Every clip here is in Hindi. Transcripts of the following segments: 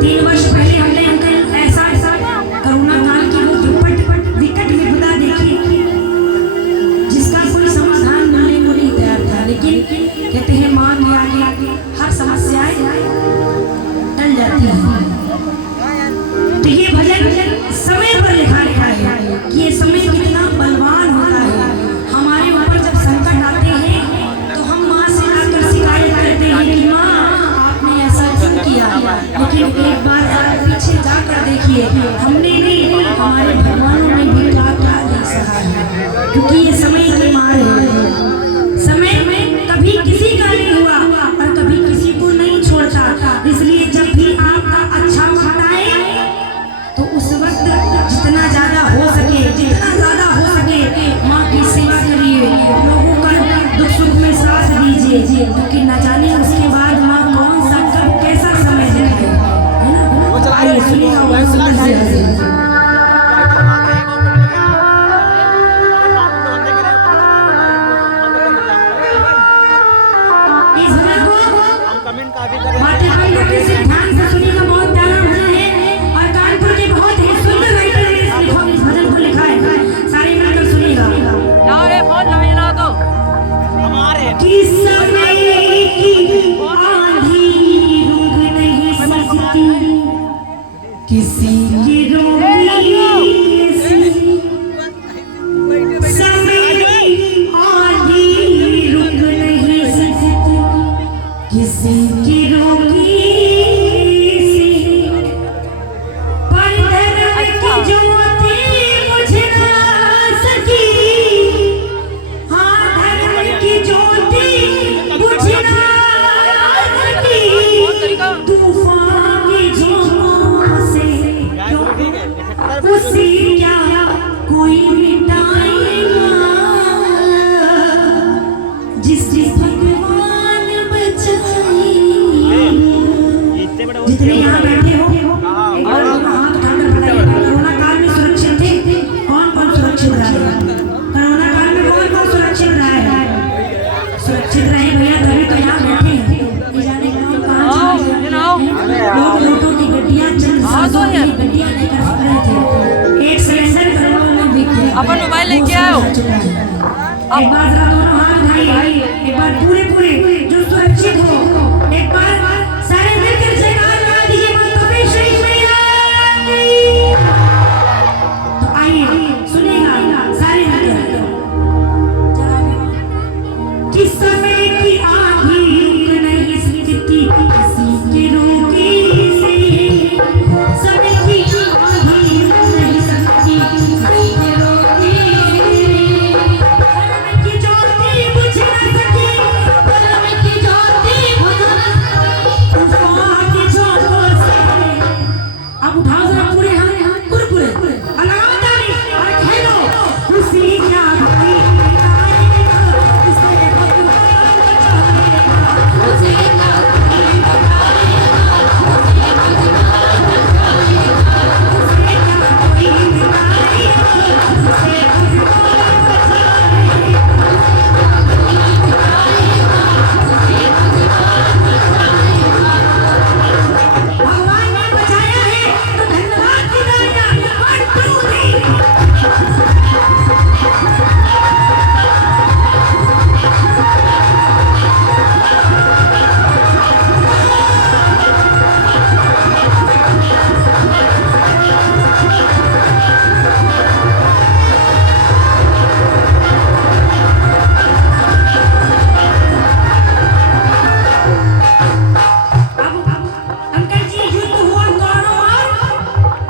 3 वर्ष पहले हमने अंकल ऐसा कोरोना काल की वो विकट विपदा देखी जिसका कोई समाधान मिलने को नहीं तैयार था, लेकिन कहते हैं मां के आगे हर समस्याएं टल जाती है। तो ये भजन समय पर लिखा है कि ये समय कितना बलवान होता है। हमारे ऊपर जब संकट आते हैं तो हम माँ से आकर शिकायत करते हैं कि माँ आपने ऐसा क्यों किया, लेकिन एक बार पीछे जाकर देखिए हमने नहीं, हमारे भगवानों ने भी क्या नहीं सहा है, क्योंकि ये समय की मार है। समय में कभी किसी का नहीं हुआ और कभी किसी को नहीं छोड़ता, इसलिए जब भी आपका अच्छा वक्त आए तो उस वक्त जितना ज्यादा हो सके माँ की सेवा करिए, लोगों का दुख सुख में साथ दीजिए, क्योंकि न जाने उसके बाद माँ कौन सा कब कैसा समय दिखाए, है ना। आइए सुनिएगा वो सुंदर सी हज़ीर। इस भजन को माते भाई लोग से ध्यान से सुनिएगा, बहुत प्यारा भजन है और कानपुर के बहुत ही सुंदर राइटर ने इस भजन को लिखा है, सारे मिलकर सुनिएगा। लाओ रे फोन लाओ, ये लाओ तो हमारे किस समय की आंधी रुक नहीं सकती, किसी की रोगी समय की आंधी रुक नहीं सकती, किसी की रोगी पर धर्म की ज्योति मुझे ना सकी, हाँ धर्म की ज्योति मुझे ना सकी, तूफान की झोंकों से उसी क्या कोई मिटाएगा, जिससे भगवान बचाएगा। जितने यहाँ बैठे हो और हाथ उठाकर बताइए, कोरोना काल में सुरक्षित थे? कौन कौन सुरक्षित रहा है? कोरोना काल में कौन कौन सुरक्षित रहा है? सुरक्षित रहे भैया, तभी तो यहाँ बैठे हैं। ये जाने कौन कहाँ चले गए। लोगों की गड्डियाँ चल गड्डियाँ लेकर फिर रहे थे, एक सिलेंडर करोड़ों में बिक गया। अपन मोबाइल लेके आओ। एक बार जरा दोनों हाथ उठाइए, एक बार पूरे जो सुरक्षित हो, एक बार सारे मिलकर जयकार लगा दीजिए माता वैष्णवी मैया की। तो आइए सुनिएगा सारे मिलकर, किस समय की आंधी रुक नहीं सकती, किसी की रोगी से समय की आंधी रुक नहीं सकती, किसी की रोगी धर्म की ज्योति बुझ ना सकी, धर्म की ज्योति बुझ ना सकी, तूफान की झोंकों से। अब उठाओ जरा पूरे हाथ पूरे और लगाओ ताली और खेलो, उसी क्या कोई मिटाएगा, उसे भगवान बचाएगा, उसे क्या कोई मिटाएगा, उसे भगवान बचाएगा, उसे क्या कोई मिटाएगा, उसे भगवान बचाएगा, भगवान ने बचाया है तो धन्यवाद दिलाया और क्यों नहीं। अंकल जी युद्ध हुआ कौरव और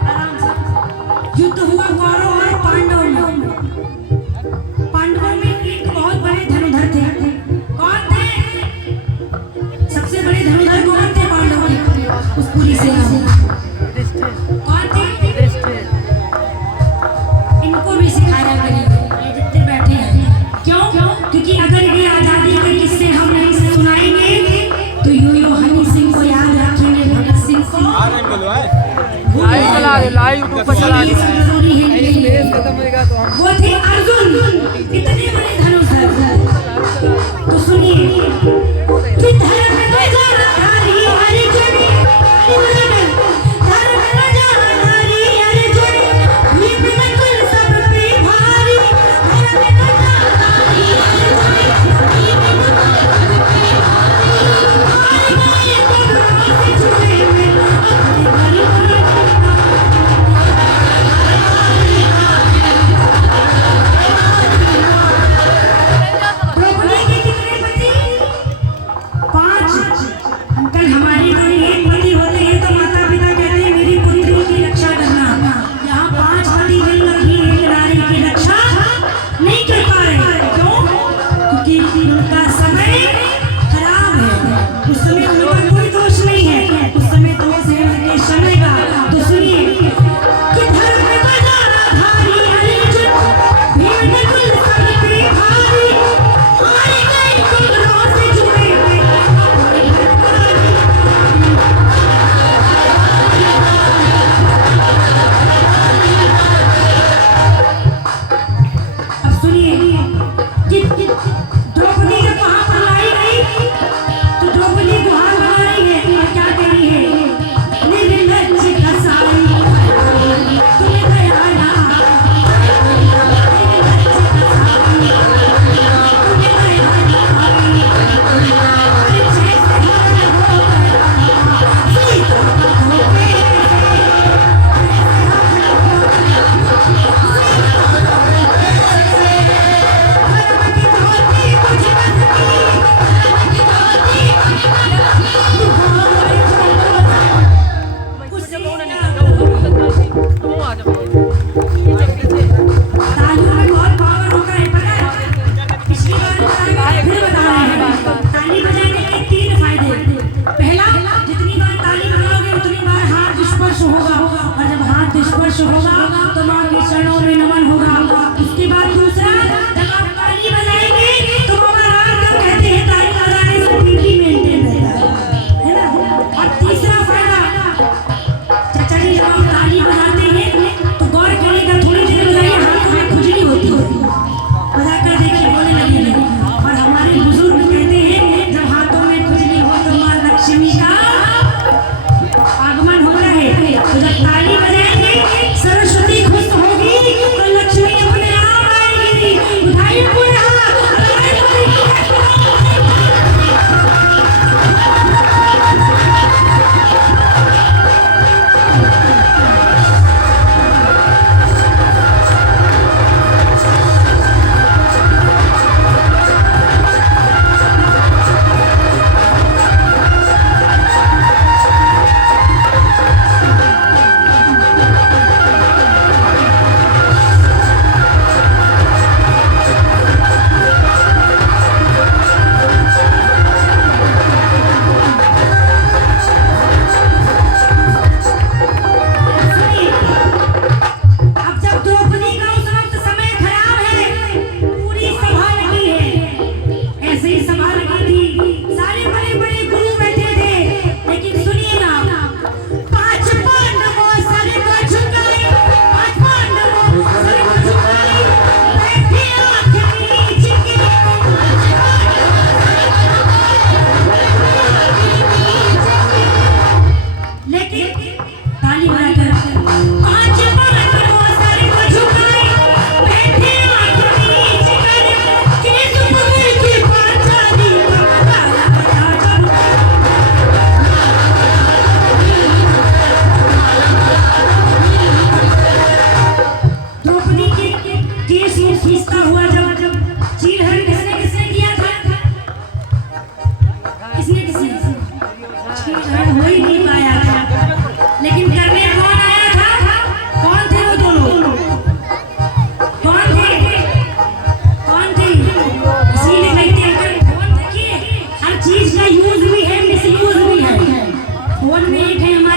आराम से युद्ध हुआ कौरव और पांडवों में। पांडवों में एक बहुत बड़े धनुधर थे। कौन थे? सबसे बड़े धनुधर कौन थे पांडवों में? उस पूरी सेना में कौन थे? इनको भी सिखाया करिए, ये जितने बैठे हैं। क्यों? क्योंकि अगर ये आजादी के किस्से हम नहीं सुनाएंगे तो यूं हनी सिंह को याद रखेंगे, भगत सिंह को लाइव चला दे, लाइव यूट्यूब पर चला दे। जरूरी है। वो थे अर्जुन, इतने बड़े धनुधर। तो सुनिए कि धर्म में जरा हरी हरी जनी नहीं पाया था, लेकिन करने कौन आया था? कौन थे वो दोनों? कौन थे? कौन थे? इसीलिए कहते हैं अगर फोन देखिए, हर चीज का यूज भी है, मिस यूज भी है। फोन में एक है हमारे